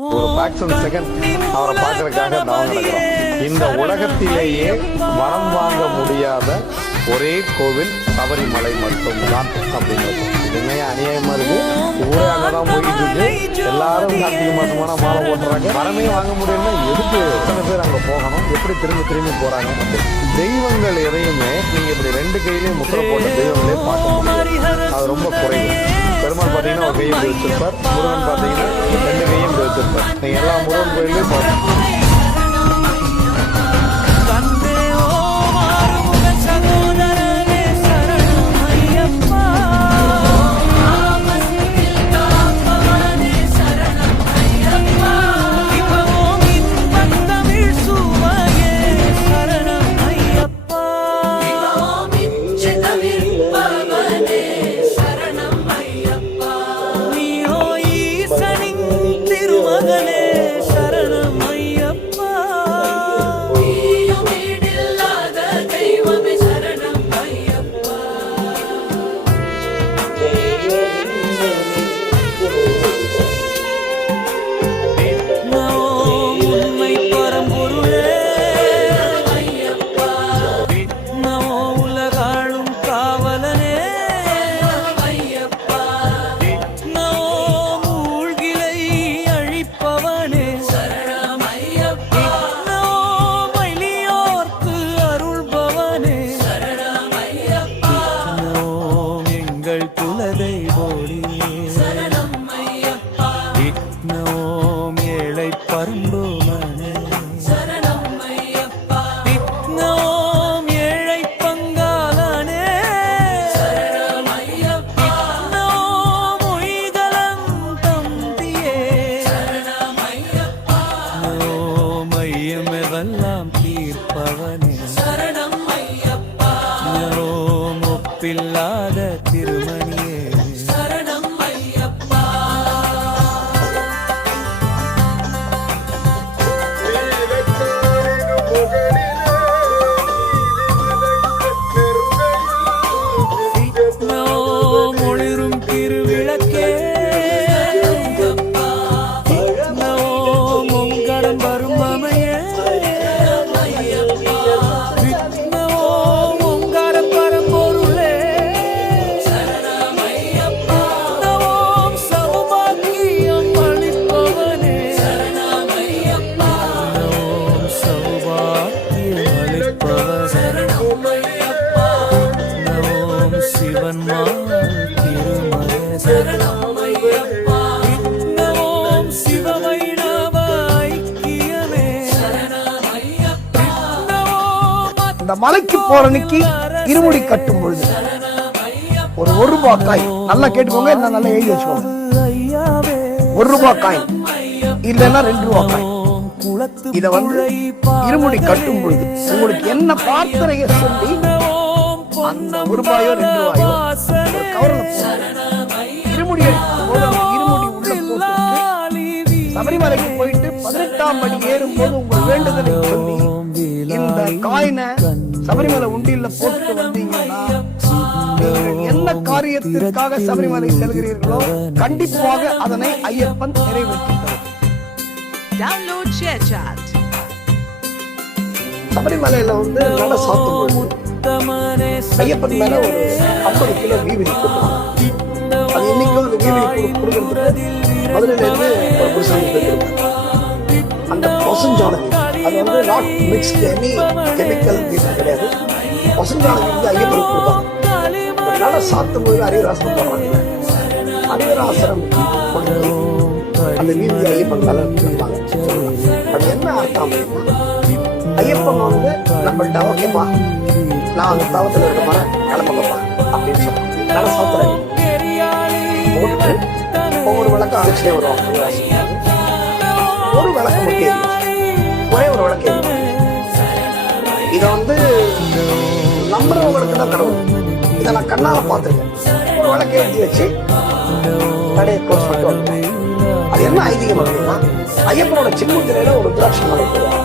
ஒரு fraction second அவரை பார்க்கறதுக்காக தவம் நடக்கிறோம். இந்த உலகத்திலேயே வரம் வாங்க முடியாத ஒரே கோவில் சபரிமலை மட்டும்தான் அப்படிங்கிறது. என்னையா அநியாயமா இருக்கு. ஊரே அங்கதான் போயிட்டு இருக்கு. எல்லாரும் கார்த்திகை மாசமான மாலை போட்டுறாங்க. வரமே வாங்க முடியும்னா எதுக்கு எத்தனை பேர் அங்க போகணும், எப்படி திரும்பி போறாங்க. தெய்வங்கள் எதையுமே நீங்க இப்படி ரெண்டு கையிலையும் முத்திரை போட்ட தெய்வங்களே பார்க்க முடியாது. அது ரொம்ப குறைவு. பெருமாள் பார்த்தீங்கன்னா ஒரு கையை வச்சிருப்பார், முருகன் பார்த்தீங்கன்னா ரெண்டு கையும் வச்சிருப்பார். நீங்க எல்லா முருகன் கோயிலையும் பார்த்து ஒப்பில்லாத திருமணியே சரணம் ஐயப்பா. ஒளிரும் திருவிளக்கே உங்கடம் வரும் அமையே இந்த மலைக்கு போறனைக்கு இருமுடி கட்டும் பொழுது ஒரு ரூபாய் காய் நல்லா கேட்டுக்கோங்க, என்ன நல்லா எழுதி வச்சுக்கோங்க. ₹1 காய் இல்லைன்னா ₹2 காய். இத இருமுடி கட்டும் பொழுது உங்களுக்கு என்ன பிரார்த்தனையை சொல்லி அந்த ₹1 ₹2 ஒரு கவர்ல இருமுடி உள்ள போட்டு சபரிமலைக்கு போயிட்டு 18ஆம் படி ஏறும்போது உங்கள் வேண்டுதலை சொல்லி இந்த காயினை சபரிமலை உண்டியில போட்டு வந்தீங்கன்னா என்ன காரியத்திற்காக சபரிமலை செல்கிறீர்களோ கண்டிப்பாக அதனை ஐயப்பன் நிறைவேற்றுகிறார். சபரிமலையில நட சாத்தும் ஐயப்பன் மேல ஒரு 50 கிலோ வீவிரி கொடுப்பாங்க. அது இன்னைக்கும் அந்த வீவிரி கொடுக்கறதுக்கு மதுரையில இருந்து ஒரு புருஷன் அந்த பொசஞ்சான அது நாட் மிக்ஸ்ட் எனி கெமிக்கல் கிடையாது. பொசஞ்சான ஐயப்பனுக்கு கொடுப்பாங்க. நட சாத்தும் போது அரியராசனம் போடுறாங்க. அரியராசனம் அந்த வீதி ஐயப்பன் மேல இருப்பாங்க. அது என்ன அர்த்தம் அப்படின்னா ஐயப்பன் நம்மள்ட்ட ஓகேப்பா நான் அந்த தவத்துல இருக்க போறேன் கிளம்பப்பா அப்படின்னு சொல்றாங்க. நட சாத்துறாங்க போட்டு ஒவ்வொரு விளக்கம் அழைச்சிட்டே வருவாங்க. ஒரு விளக்கம் மட்டும் ஒரே ஒரு விளக்கு. இதை நம்புறவங்களுக்கு தான் கடவுள். இதை நான் கண்ணால பார்த்துருக்கேன். ஒரு விளக்கை எழுதி வச்சு கடையை க்ளோஸ் பண்ணிட்டு வந்து அது என்ன ஐதீகம் அப்படின்னா ஐயப்பனோட சின்முத்திரையில ஒரு ருத்ராட்சம் மலை போடுவாங்க.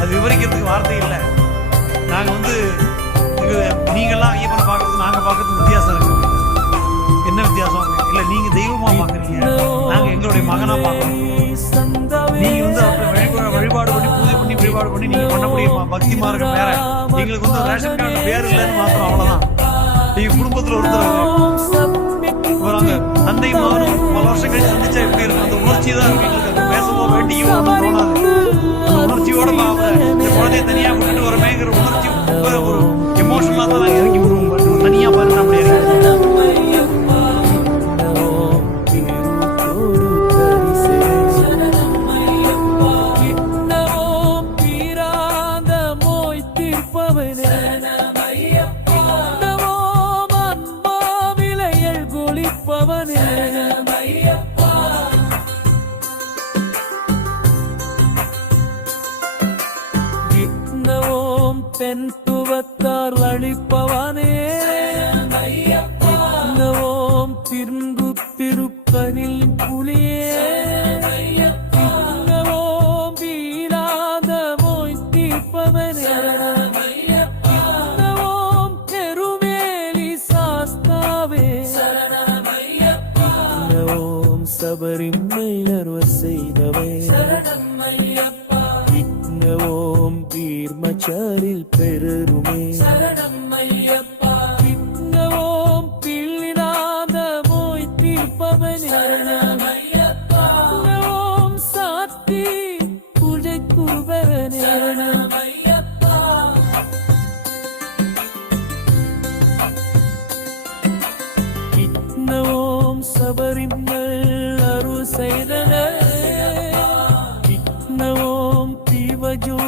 அது விவரிக்கிறதுக்கு வார்த்தை இல்லை. நாங்க நீங்கெல்லாம் ஐயப்பனை பார்க்கறது நாங்க பார்க்கறது வித்தியாசம் இருக்கு. என்ன வித்தியாசம்? இல்ல நீங்க தெய்வமா பாக்குறீங்க, நாங்க எங்களுடைய மகனா பாக்குறோம். நீங்க வந்து அவரை வழிபாடு பண்ணி பூஜை பண்ணி வழிபாடு பண்ணி நீங்க பண்ணக்கூடிய பக்தி மார்க்கம் வேற. எங்களுக்கு வந்து ரேஷன் கார்டு பேர் இல்லைன்னு மாத்திரம், அவ்வளவுதான். நீங்க குடும்பத்துல ஒருத்தர் வராங்க, தந்தையும் மகனும் பல வருஷம் கழிச்சு சந்திச்சா எப்படி இருக்கும்? அந்த உணர்ச்சி தான் இருக்கு. பேசவும் வேண்டியும் ஒன்றும் தோணாது. அந்த உணர்ச்சியோட இந்த குழந்தைய தனியா விட்டுட்டு ஒரு மேய்கிற உணர்ச்சி ஒரு எமோஷனலா தான் நாங்க இறங்கி விடுவோம். தனியா பாருங்க அப்படி பெண் துவத்தார் அளிப்பவனே, ஓம் திருந்து திருப்பனில் புலியே, ஓம் வீராத மோய் தீர்ப்பவனே, ஓம் பெருமேலி சாஸ்தாவே, ஓம் சபரிமை அருவ செய்தவே, ஓம் பீர்மச்சாரில் பெருமே, ஓம் பிள்ளினாத மோய் தீர்ப்பவனே, ஓம் சாத்தி பூஜை குருபவனே, ஓம் சபரிமல் அருள் செய்தன, ஓம் தீவஜோ